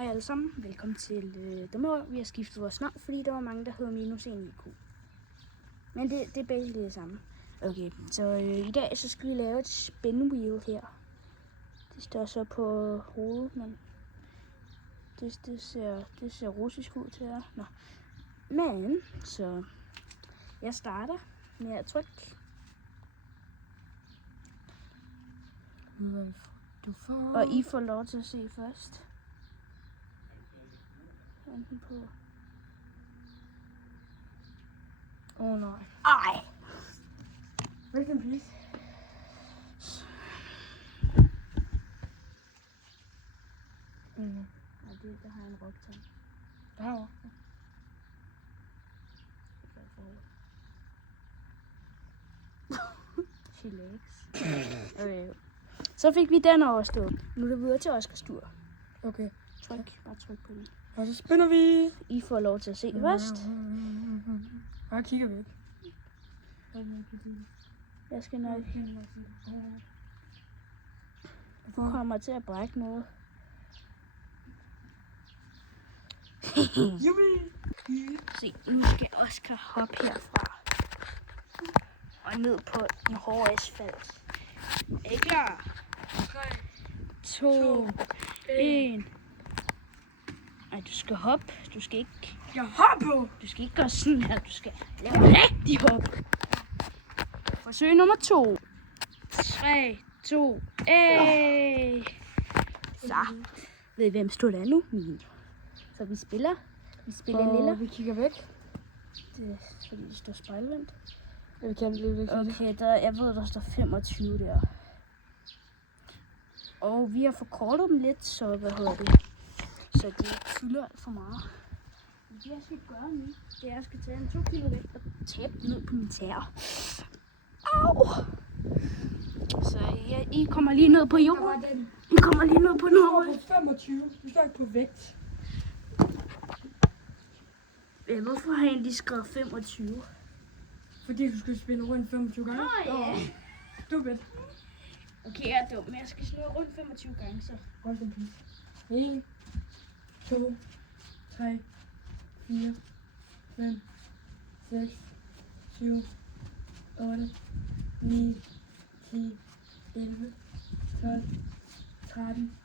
Hej alle sammen, velkommen til Dømmerøv. Vi har skiftet vores navn, fordi der var mange, der hedder minus 1 IQ. Men det er basically det samme. Okay, så i dag så skal vi lave et spinwheel her. Det står så på hovedet, men det ser russisk ud til jer. Nå. Men, så jeg starter med at trykke. Og I får lov til at se først. Enten på. Nej. Ej! Velkommen, please. Ja, der har jeg en rocktan. Derovre. Chillax. Okay. Så fik vi den overstået. Nu er det videre til Oscars tur. Okay. Bare tryk på den. Og så spænder vi. I får lov til at se det først. Bare kigger vi ikke. Jeg skal nok. Du kommer til at brække noget. Se, nu skal Oscar hoppe herfra. Og ned på den hårde asfalt. Er I klar? 3, 2, 1. Ej, du skal hoppe. Du skal ikke. Jeg hopper! Du skal ikke gøre sådan her. Du skal lave rigtig hop. Forsøg nummer 2. 3, 2, 1. Så. Ved I, hvem stod der nu? Min. Så vi spiller. Lilla. Vi kigger væk. Det er fordi, det står spejlvendt. Vi kan blive væk. Okay, jeg ved, der står 25 der. Og vi har forkortet dem lidt, så så de ikke fylder alt for meget. Det jeg skal gøre nu, det er, at jeg skal tage en 2 kilo vægt og tabe den ned på min tæer. Au! Så I kommer lige ned på jorden. I kommer lige ned på Du jorden. står på 25. Du står ikke på vægt. Hvorfor har jeg egentlig skrevet 25? Fordi du skal spænde rundt 25 gange. Ja. Stupid. Okay, jeg er dum, men jeg skal slå rundt 25 gange, så. 1, 2, 3, 4, 5, 6, 7, 8, 9, 10, 11, 12, 13,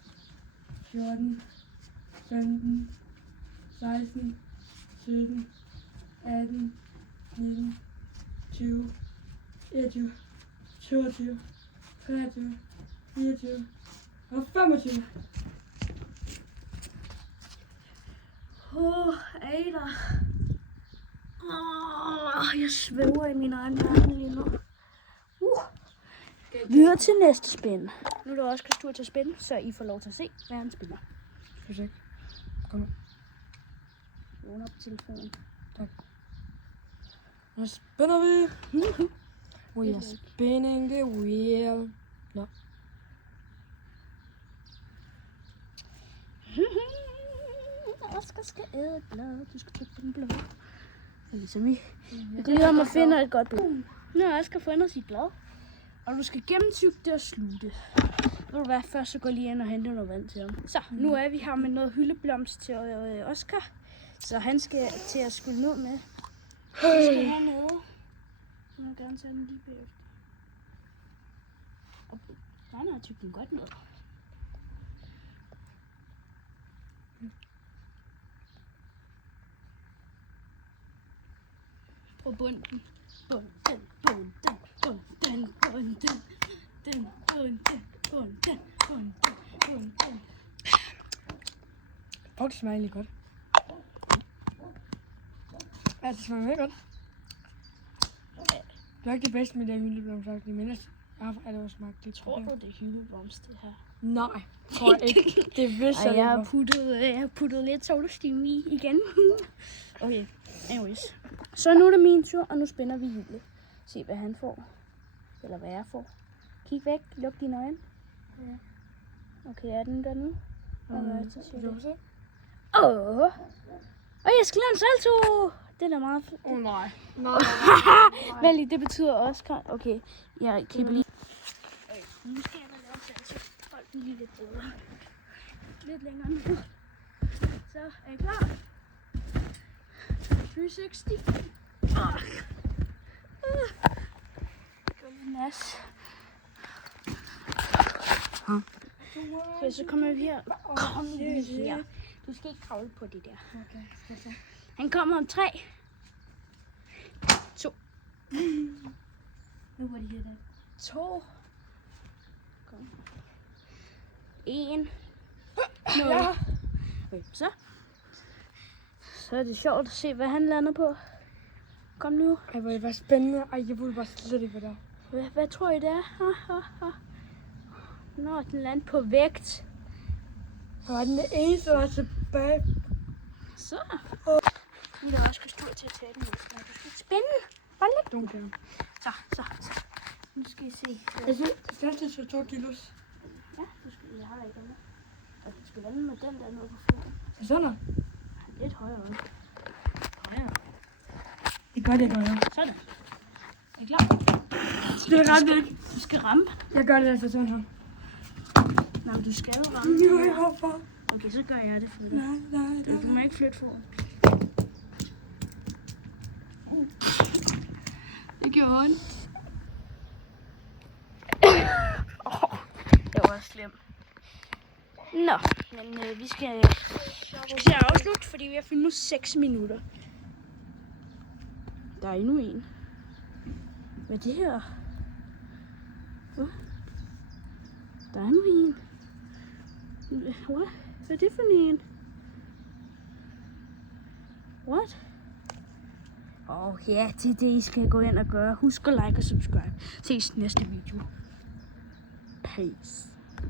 14, 15, 16, 17, 18, 19, 20, 21, 22, 23, 24 og 25. Er I der? Jeg svæver i min egen verden lige nu. Videre til næste spin. Nu er der også tur til at spænde, så I får lov til at se, hvad han spiller. Skal vi se. Kom nu. Lån op telefonen. Tak. Nu spænder vi. We are spinning the wheel. Nå. Oscar skal æde et blad. Du skal trykke på den blå. Ligesom vi. Jeg kan lige om at finde et godt blad. Nu har Oscar fundet sit blad. Og du skal gennemtygge det og sluge det. Ved du hvad, først så går lige ind og henter noget vand til ham. Så, nu er vi her med noget hyldeblomst til Oscar. Så han skal til at skylle ned med. Så skal hernede. Jeg vil gerne tage den lige bagefter. Og han har tykket den godt ned. På bunden. Bunden. Fuck, det smager egentlig godt. Ja, det smager meget godt. Det er ikke det bedste med det hyldeblomst, men ellers er det også smagt lidt. Tror du, det er hyldeblomst, det her? Nej, tror jeg ikke. Det vidste jeg jeg har puttet lidt solstim i igen. Okay, anyways. Så nu er det min tur, og nu spænder vi hjulet. Se, hvad han får. Eller hvad jeg får. Kig væk, luk dine øjne. Ja. Okay, er den der nu? Og jeg skal lave en salto! Det er da meget fedt. Nej. Vel, det betyder Oscar. Okay, jeg klipper lige. Nu skal jeg da lave salto. Hold den lige lidt bedre. Lidt længere nu. Så er I klar? 360. Gå lige nas. Okay, så kommer vi her. Kom lige her. Du skal ikke kravle på det der. Okay. Han kommer om 3, 2. Nobody hear that. 2. Kom. 1. Ja. Okay, så er det sjovt at se, hvad han lander på. Kom nu. Ej, hvor det var spændende. Ej, jeg burde bare slet ikke være der. Hvad tror I det er? Nå, den lander på vægt. Det var den eneste, der var tilbage. Så. Nu er der også stor til at tage den. Det er spændende. Bare lidt. Dunkel. Så. Nu skal I se. Jeg synes, det første til 2 kilos. Ja, jeg har ikke andet. Og du skal lande med den der nede på foden. Sådan der. Lidt højere. Det gør det, jeg. Sådan. Er I klar? Det er ret væk. Du skal ramme. Jeg gør det altså sådan her. Nå, men du skal jo ramme. Jo, jeg hopper. Okay, så gør jeg det for dig. Nej. Du må ikke flytte foden. Det gjorde ondt. Det var slemt. Nå, men vi skal til at afslutte, fordi vi har filmet 6 minutter. Der er endnu en. Hvad er det her? Hvad? Der er endnu en. What? Hvad er det for en? What? Ja, det er det, I skal gå ind og gøre. Husk at like og subscribe. Ses næste video. Peace.